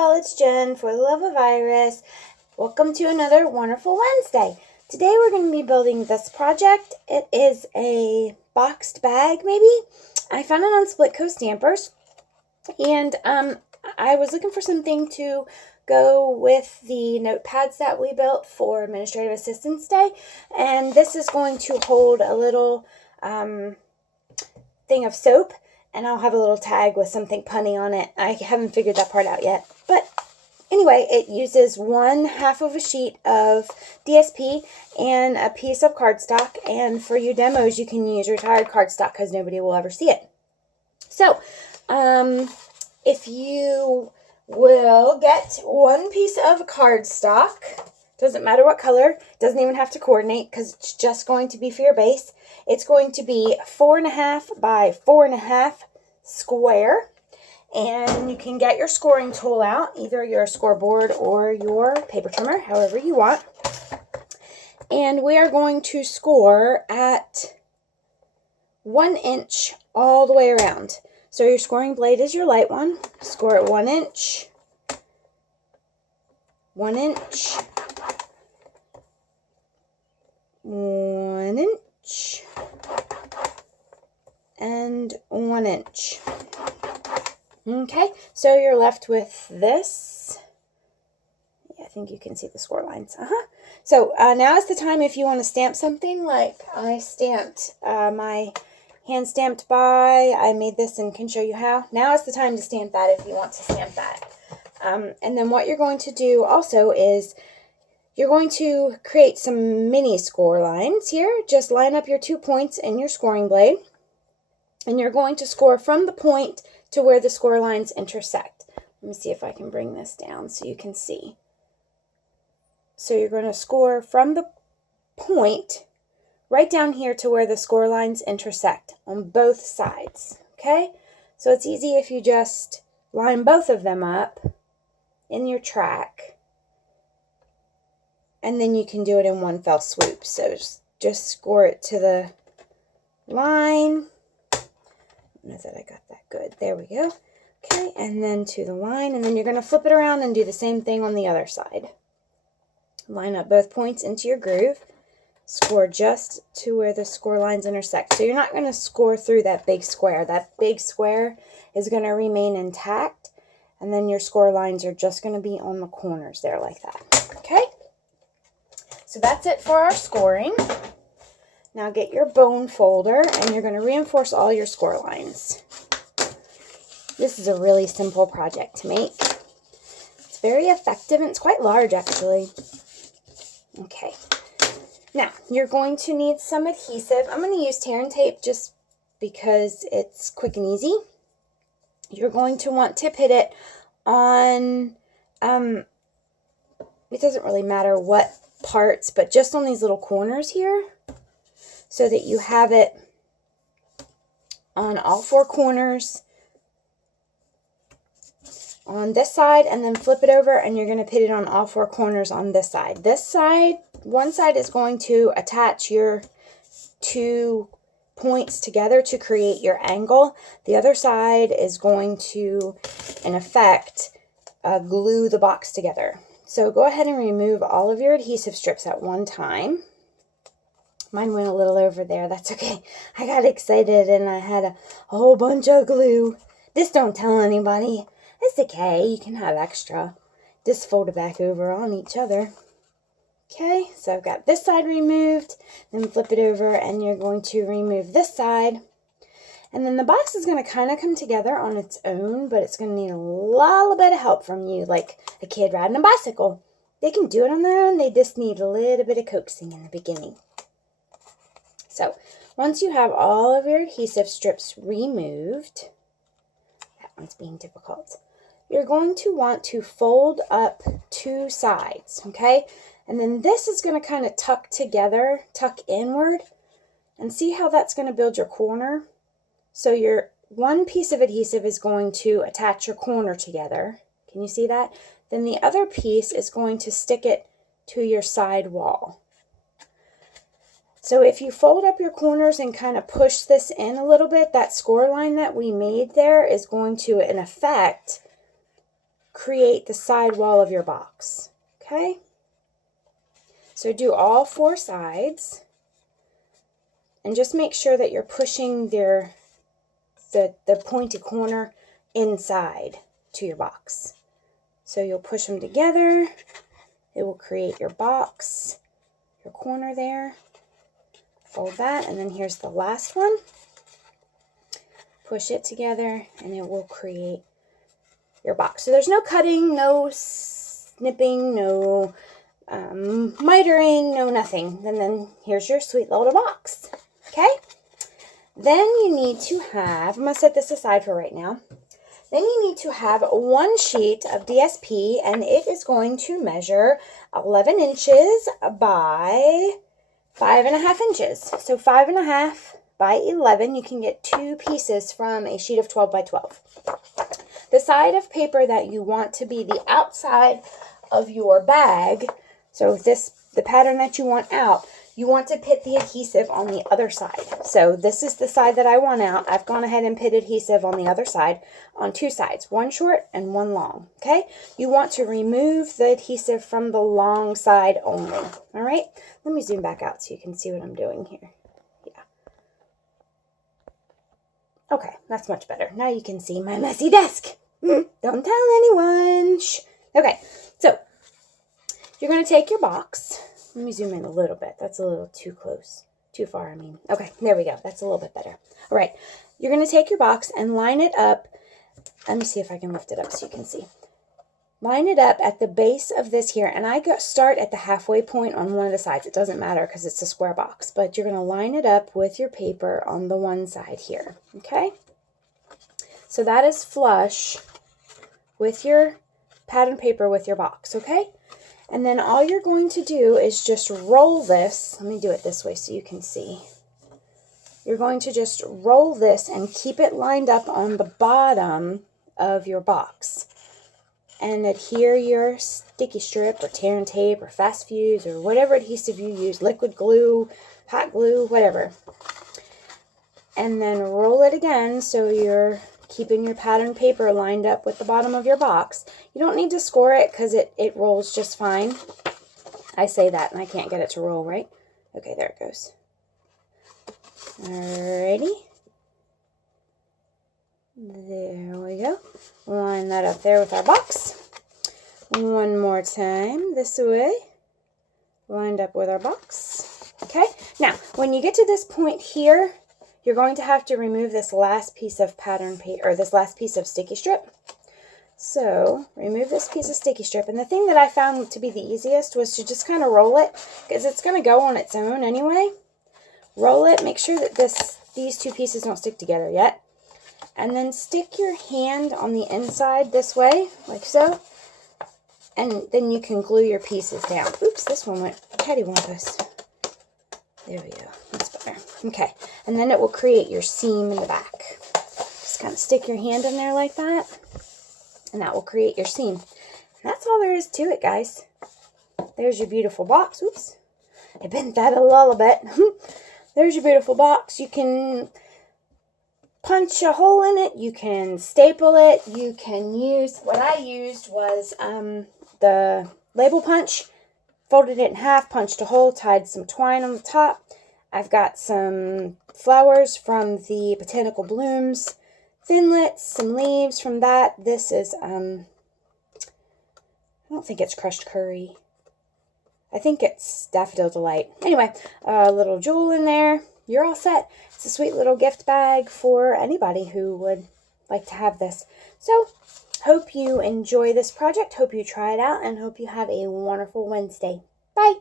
y'all, it's Jen for the Love of Iris. Welcome to another wonderful Wednesday. Today we're going to be building this project. It is a boxed bag, maybe. I found it on Split Coast Stampers, and I was looking for something to go with the notepads that we built for Administrative Assistance Day, and this is going to hold a little thing of soap, and I'll have a little tag with something punny on it. I haven't figured that part out yet, but anyway, it uses 1/2 of a sheet of DSP and a piece of cardstock, and for your demos you can use retired cardstock because nobody will ever see it. So if you will get one piece of cardstock, doesn't matter what color, doesn't even have to coordinate because it's just going to be for your base. It's going to be 4.5 by 4.5 square. And you can get your scoring tool out, either your scoreboard or your paper trimmer, however you want. And we are going to score at 1 inch all the way around. So your scoring blade is your light one. Score at 1 inch, 1 inch, 1 inch, and 1 inch. Okay, so you're left with this. Yeah, I think you can see the score lines. So now is the time if you want to stamp something like I stamped my hand stamped by. I made this and can show you how. Now is the time to stamp that if you want to stamp that. And then what you're going to do also is you're going to create some mini score lines here. Just line up your 2 points in your scoring blade, and you're going to score from the point to where the score lines intersect. Let me see if I can bring this down so you can see. So you're going to score from the point right down here to where the score lines intersect on both sides. Okay? So it's easy if you just line both of them up in your track, and then you can do it in one fell swoop. So just score it to the line. I don't know that I got that good. There we go. Okay, and then to the line, and then you're going to flip it around and do the same thing on the other side. Line up both points into your groove. Score just to where the score lines intersect. So you're not going to score through that big square. That big square is going to remain intact, and then your score lines are just going to be on the corners there like that. Okay? So that's it for our scoring. Now get your bone folder, and you're going to reinforce all your score lines. This is a really simple project to make. It's very effective, and it's quite large actually. Okay. Now, you're going to need some adhesive. I'm going to use tear and tape just because it's quick and easy. You're going to want to put it on, it doesn't really matter what parts, but just on these little corners here, so that you have it on all 4 corners on this side, and then flip it over, and you're going to put it on all 4 corners on this side. This side, one side is going to attach your 2 points together to create your angle. The other side is going to, in effect, glue the box together. So go ahead and remove all of your adhesive strips at one time. Mine went a little over there. That's okay. I got excited and I had a whole bunch of glue. Just don't tell anybody. It's okay. You can have extra. Just fold it back over on each other. Okay, so I've got this side removed. Then flip it over, and you're going to remove this side. And then the box is going to kind of come together on its own, but it's going to need a little bit of help from you, like a kid riding a bicycle. They can do it on their own. They just need a little bit of coaxing in the beginning. So once you have all of your adhesive strips removed, that one's being difficult, you're going to want to fold up 2 sides, okay? And then this is going to kind of tuck together, tuck inward, and see how that's going to build your corner. So your one piece of adhesive is going to attach your corner together. Can you see that? Then the other piece is going to stick it to your side wall. So if you fold up your corners and kind of push this in a little bit, that score line that we made there is going to, in effect, create the side wall of your box. Okay? So do all 4 sides. And just make sure that you're pushing the pointed corner inside to your box. So you'll push them together. It will create your box, your corner there. Fold that, and then here's the last one. Push it together, and it will create your box. So there's no cutting, no snipping, no mitering, no nothing. And then here's your sweet little box. Okay? Then you need to have, I'm going to set this aside for right now. Then you need to have 1 sheet of DSP, and it is going to measure 11 inches by 5.5 inches. So 5.5 by 11, you can get 2 pieces from a sheet of 12 by 12. The side of paper that you want to be the outside of your bag, so the pattern that you want out, you want to put the adhesive on the other side. So this is the side that I want out. I've gone ahead and put adhesive on the other side on 2 sides, 1 short and 1 long. Okay? You want to remove the adhesive from the long side only. All right? Let me zoom back out so you can see what I'm doing here. Yeah. Okay, that's much better. Now you can see my messy desk. Don't tell anyone. Shh. Okay, so you're going to take your box. Let me zoom in a little bit. That's a little too close. Too far, I mean. Okay, there we go. That's a little bit better. All right, you're going to take your box and line it up. Let me see if I can lift it up so you can see. Line it up at the base of this here, and I start at the halfway point on one of the sides. It doesn't matter because it's a square box, but you're going to line it up with your paper on the one side here, okay? So that is flush with your pattern paper with your box, okay? And then all you're going to do is just roll this. Let me do it this way so you can see. You're going to just roll this and keep it lined up on the bottom of your box. And adhere your sticky strip or tear and tape or fast fuse or whatever adhesive you use, liquid glue, hot glue, whatever. And then roll it again so you're keeping your pattern paper lined up with the bottom of your box. You don't need to score it because it rolls just fine. I say that and I can't get it to roll, right? Okay, there it goes. Alrighty. There we go. Line that up there with our box. One more time this way. Lined up with our box. Okay, now when you get to this point here, you're going to have to remove this last piece of pattern paper, or this last piece of sticky strip. So, remove this piece of sticky strip. And the thing that I found to be the easiest was to just kind of roll it, because it's going to go on its own anyway. Roll it, make sure that these 2 pieces don't stick together yet. And then stick your hand on the inside this way, like so. And then you can glue your pieces down. Oops, this one went cattywampus. There we go. That's better. Okay. And then it will create your seam in the back. Just kind of stick your hand in there like that. And that will create your seam. And that's all there is to it, guys. There's your beautiful box. Oops. I bent that a little bit. There's your beautiful box. You can punch a hole in it. You can staple it. You can use, what I used was the label punch. Folded it in half, punched a hole, tied some twine on the top. I've got some flowers from the Botanical Blooms Thinlits, some leaves from that. This is, I don't think it's crushed curry. I think it's Daffodil Delight. Anyway, a little jewel in there. You're all set. It's a sweet little gift bag for anybody who would like to have this. So, hope you enjoy this project. Hope you try it out and hope you have a wonderful Wednesday. Bye!